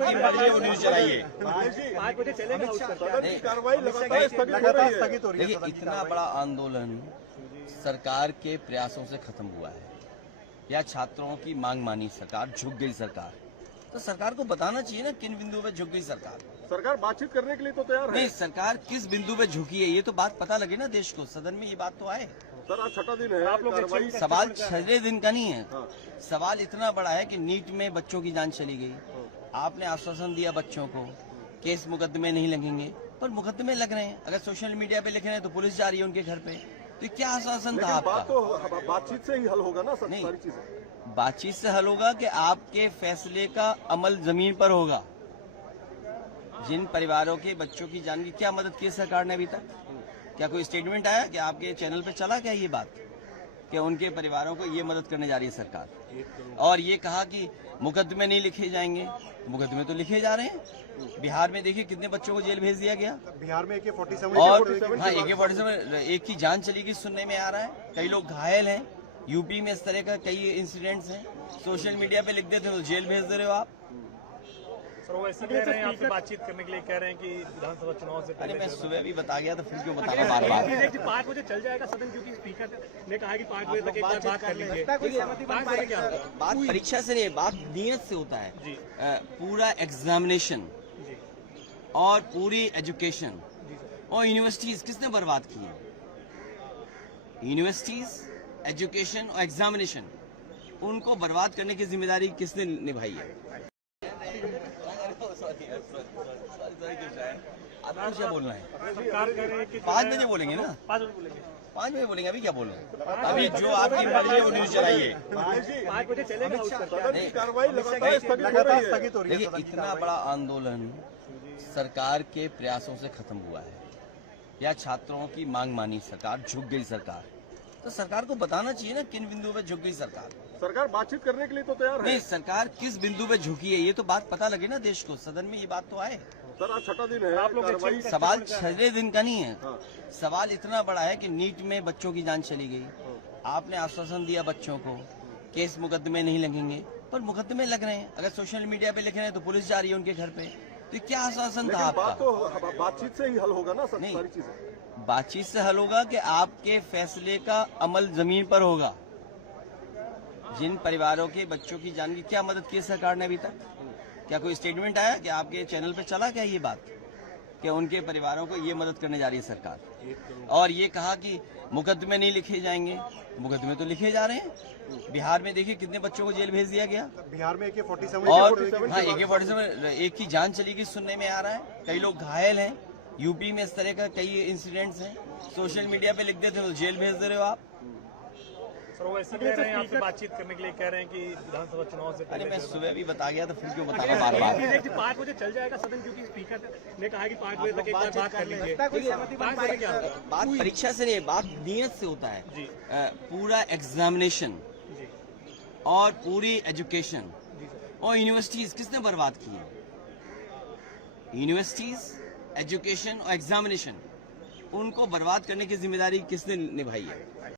आपकी मर्जी वो न्यूज चलाइए। 5 बजे चलेगा कार्रवाई लगातार स्थगित हो रही है। देखिए, इतना बड़ा आंदोलन सरकार के प्रयासों से खत्म हुआ है या छात्रों की मांग मानी सरकार, झुक गई सरकार, तो सरकार को बताना चाहिए ना किन बिंदु पे झुक गई सरकार। सरकार बातचीत करने के लिए तो तैयार है। नहीं, सरकार किस बिंदु पे झुकी है ये तो बात पता लगे ना देश को, सदन में ये बात तो आए। सर आज छठा दिन है, आप लोग कार्रवाई सवाल 6 दिन का नहीं है, हाँ। सवाल इतना बड़ा है कि नीट में बच्चों की जान चली गई, आपने आश्वासन दिया बच्चों को केस मुकदमे नहीं लगेंगे, पर मुकदमे लग रहे हैं। अगर सोशल मीडिया पे लिख रहे हैं तो पुलिस जा रही है उनके घर पे, तो क्या आश्वासन था लेकिन आपका? बात तो बातचीत से ही हल होगा ना सर, नहीं। सारी चीजें। बातचीत से हल होगा कि आपके फैसले का अमल जमीन पर होगा। जिन परिवारों के बच्चों की जान की क्या मदद की है सरकार ने अभी तक? क्या कोई स्टेटमेंट आया कि आपके चैनल पे चला क्या ये बात कि उनके परिवारों को ये मदद करने जा रही है सरकार? और ये कहा कि मुकदमे नहीं लिखे जाएंगे, मुकदमे तो लिखे जा रहे हैं। बिहार में देखिए कितने बच्चों को जेल भेज दिया गया, बिहार में AK-47 और हाँ AK-47 एक की जान चली गई सुनने में आ रहा है, कई लोग घायल हैं। यूपी में इस तरह का कई इंसिडेंट्स हैं, सोशल मीडिया पे लिख देते हो तो जेल भेज दे रहे हो आप। सर वो ऐसा कह रहे हैं आपसे बातचीत करने के लिए, कह रहे हैं कि विधानसभा चुनाव से अरे पहले। मैं सुबह भी बता गया तो फिर क्यों बताना बार बार? 5 बजे चल जाएगा सदन, क्योंकि स्पीकर ने कहा कि 5 बजे तक एक बार बात कर लीजिए। 5 बजे क्या होगा? बात परीक्षा से नहीं, बात नियत से होता है। जी। पूरा एग्जामिनेशन जी और पूरी एजुकेशन जी सर। और यूनिवर्सिटीज किसने बर्बाद की है? यूनिवर्सिटीज, एजुकेशन और एग्जामिनेशन, उनको बर्बाद करने की जिम्मेदारी किसने निभाई है? आपको क्या बोलना है? सरकार कह रहे हैं कि 5 बजे बोलेंगे ना, 5 बजे बोलेंगे। 5 बजे बोलेंगे। अभी क्या बोल रहे हैं? अभी जो आपकी मर्जी वो न्यूज चलाइए। 5 बजे चलेगा सदन की कार्रवाई लगातार स्थगित हो रही है। देखिए, इतना बड़ा आंदोलन सरकार के प्रयासों से खत्म हुआ है या छात्रों की मांग मानी सरकार, झुक गई सरकार, तो सरकार को बताना चाहिए ना किन बिंदु पे झुक गई सरकार। सरकार बातचीत करने के लिए तो तैयार है। नहीं, सरकार किस बिंदु पे झुकी है ये तो बात पता लगे ना देश को, सदन में ये बात तो आए। सर आज छठा दिन है, आप लोग कार्रवाई सवाल 6 दिन का नहीं है, हाँ। सवाल इतना बड़ा है कि नीट में बच्चों की जान चली गई, आपने आश्वासन दिया बच्चों को केस मुकदमे नहीं लगेंगे, पर मुकदमे लग रहे हैं। अगर सोशल मीडिया पे लिख रहे हैं तो पुलिस जा रही है उनके घर पे, तो क्या आश्वासन था लेकिन बात आपका? तो बातचीत से ही हल होगा ना सर, नहीं। सारी चीजें। बातचीत से हल होगा कि आपके फैसले का अमल जमीन पर होगा। जिन परिवारों के बच्चों की जान की क्या मदद की है सरकार ने अभी तक? क्या कोई स्टेटमेंट आया कि आपके चैनल पे चला क्या ये बात कि उनके परिवारों को ये मदद करने जा रही है सरकार? और ये कहा कि मुकदमे नहीं लिखे जाएंगे, मुकदमे तो लिखे जा रहे हैं। बिहार में देखिए कितने बच्चों को जेल भेज दिया गया, बिहार में AK-47 और हाँ AK-47 एक की जान चली गई सुनने में आ रहा है, कई लोग घायल हैं। यूपी में इस तरह का कई इंसिडेंट्स हैं, सोशल मीडिया पे लिख देते हो तो जेल भेज दे रहे हो आप। सर वो ऐसा कह रहे हैं आपसे बातचीत करने के लिए, कह रहे हैं कि विधानसभा चुनाव से अरे पहले। मैं सुबह भी बता गया तो फिर क्यों बताना बार बार? 5 बजे चल जाएगा सदन, क्योंकि स्पीकर ने कहा कि 5 बजे तक एक बार बात कर लीजिए। 5 बजे क्या होगा? बात परीक्षा से नहीं, बात नियत से होता है। जी पूरा एग्जामिनेशन जी और पूरी एजुकेशन जी सर। और यूनिवर्सिटीज किसने बर्बाद की है? यूनिवर्सिटीज, एजुकेशन और एग्जामिनेशन, उनको बर्बाद करने की जिम्मेदारी किसने निभाई है?